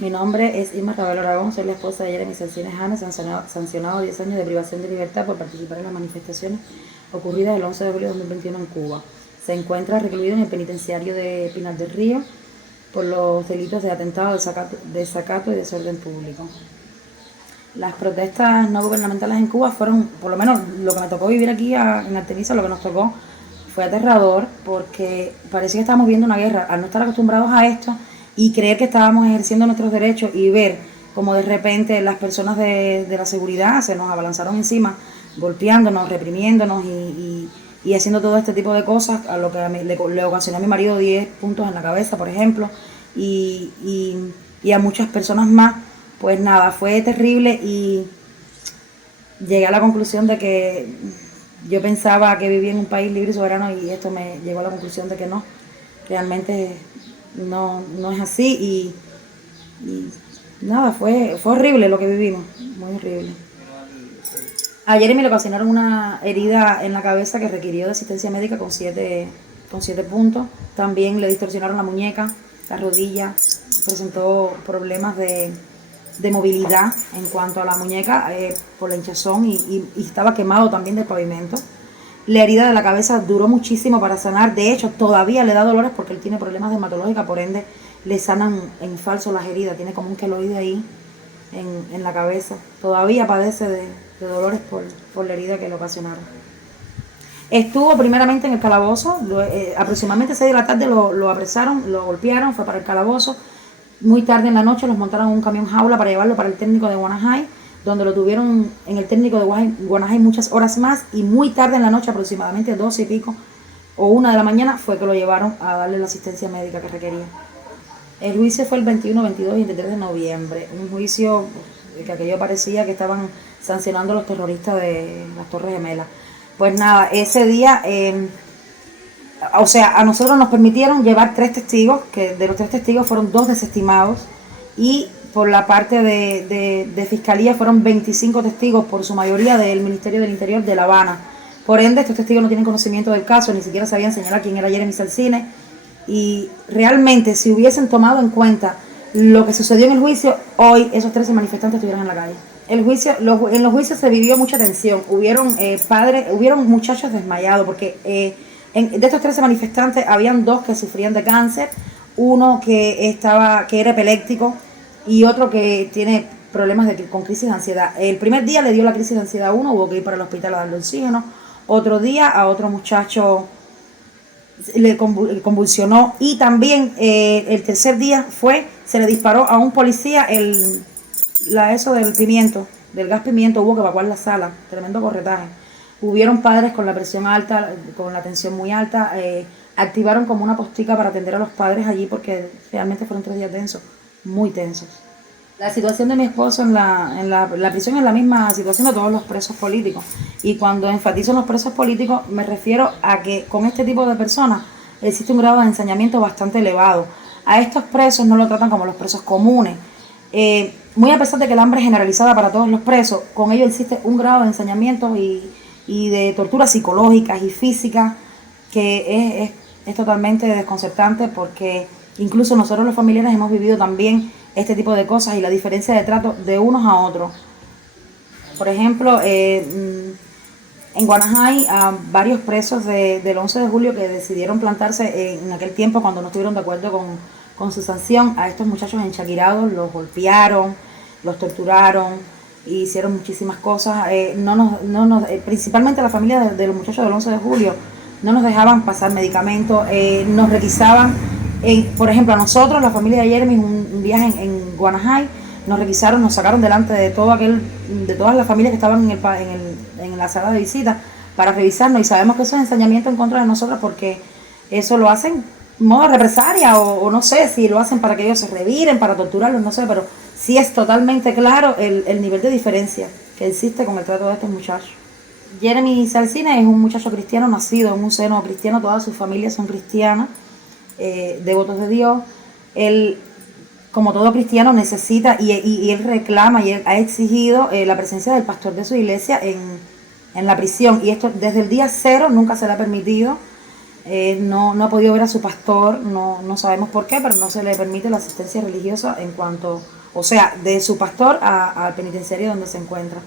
Mi nombre es Irma Ravelo Aragón, soy la esposa de Jeremy Salsines Janes, sancionado 10 años de privación de libertad por participar en las manifestaciones ocurridas el 11 de julio de 2021 en Cuba. Se encuentra recluido en el penitenciario de Pinar del Río por los delitos de atentado, desacato y desorden público. Las protestas no gubernamentales en Cuba fueron, por lo menos lo que me tocó vivir aquí en Artemisa, lo que nos tocó fue aterrador porque parecía que estábamos viendo una guerra. Al no estar acostumbrados a esto y creer que estábamos ejerciendo nuestros derechos y ver como de repente las personas de la seguridad se nos abalanzaron encima, golpeándonos, reprimiéndonos y haciendo todo este tipo de cosas, a lo que le ocasionó a mi marido 10 puntos en la cabeza, por ejemplo, y a muchas personas más. Pues nada, fue terrible y llegué a la conclusión de que yo pensaba que vivía en un país libre y soberano y esto me llegó a la conclusión de que no, realmente no es así y nada, fue horrible lo que vivimos, muy horrible. A Jeremy le ocasionaron una herida en la cabeza que requirió de asistencia médica con 7 puntos. También le distorsionaron la muñeca, la rodilla, presentó problemas de movilidad en cuanto a la muñeca por la hinchazón y estaba quemado también del pavimento. La herida de la cabeza duró muchísimo para sanar, de hecho todavía le da dolores porque él tiene problemas dermatológicos, por ende le sanan en falso las heridas, tiene como un queloide ahí en la cabeza, todavía padece de dolores por la herida que le ocasionaron. Estuvo primeramente en el calabozo, aproximadamente 6 de la tarde lo apresaron, lo golpearon, fue para el calabozo. Muy tarde en la noche los montaron en un camión jaula para llevarlo para el técnico de Guanajay, donde lo tuvieron en el técnico de Guanajay muchas horas más, y muy tarde en la noche, aproximadamente 12 y pico o 1 de la mañana, fue que lo llevaron a darle la asistencia médica que requería. El juicio fue el 21, 22 y 23 de noviembre, un juicio que aquello parecía que estaban sancionando a los terroristas de las Torres Gemelas. Pues nada, ese día... o sea, a nosotros nos permitieron llevar 3 testigos, que de los 3 testigos fueron 2 desestimados, y por la parte de Fiscalía fueron 25 testigos, por su mayoría del Ministerio del Interior de La Habana. Por ende, estos testigos no tienen conocimiento del caso, ni siquiera sabían señalar quién era Jeremy Salsines, y realmente si hubiesen tomado en cuenta lo que sucedió en el juicio, hoy esos 13 manifestantes estuvieran en la calle. El juicio, en los juicios se vivió mucha tensión, hubieron muchachos desmayados, porque... de estos 13 manifestantes habían 2 que sufrían de cáncer, uno que era epiléptico y otro que tiene problemas con crisis de ansiedad. El primer día le dio la crisis de ansiedad a uno, hubo que ir para el hospital a darle oxígeno. Otro día a otro muchacho le convulsionó, y también el tercer día se le disparó a un policía eso del gas pimiento, hubo que evacuar la sala, tremendo corretaje. Hubieron padres con la presión alta, con la tensión muy alta, activaron como una postica para atender a los padres allí porque realmente fueron 3 días tensos, muy tensos. La situación de mi esposo en la prisión es la misma situación de todos los presos políticos, y cuando enfatizo en los presos políticos me refiero a que con este tipo de personas existe un grado de ensañamiento bastante elevado. A estos presos no lo tratan como los presos comunes. Muy a pesar de que el hambre es generalizada para todos los presos, con ello existe un grado de ensañamiento y de torturas psicológicas y físicas que es totalmente desconcertante, porque incluso nosotros los familiares hemos vivido también este tipo de cosas y la diferencia de trato de unos a otros. Por ejemplo, en Guanajay, a varios presos del 11 de julio que decidieron plantarse en aquel tiempo cuando no estuvieron de acuerdo con su sanción, a estos muchachos enchaquirados los golpearon, los torturaron, hicieron muchísimas cosas. Principalmente la familia de los muchachos del 11 de julio no nos dejaban pasar medicamentos, nos requisaban. Por ejemplo, a nosotros, la familia de Jeremy, un viaje en Guanajay, nos requisaron, nos sacaron delante de todas las familias que estaban en la sala de visita para revisarnos, y sabemos que eso es ensañamiento en contra de nosotros, porque eso lo hacen modo represalia o no sé si lo hacen para que ellos se reviren, para torturarlos, no sé, pero sí es totalmente claro el nivel de diferencia que existe con el trato de estos muchachos. Jeremy Salsines es un muchacho cristiano nacido en un seno cristiano, todas sus familias son cristianas, devotos de Dios. Él, como todo cristiano, necesita y él reclama y él ha exigido la presencia del pastor de su iglesia en la prisión, y esto desde el día 0 nunca se le ha permitido. No ha podido ver a su pastor, no sabemos por qué, pero no se le permite la asistencia religiosa en cuanto, o sea, de su pastor al penitenciario donde se encuentra.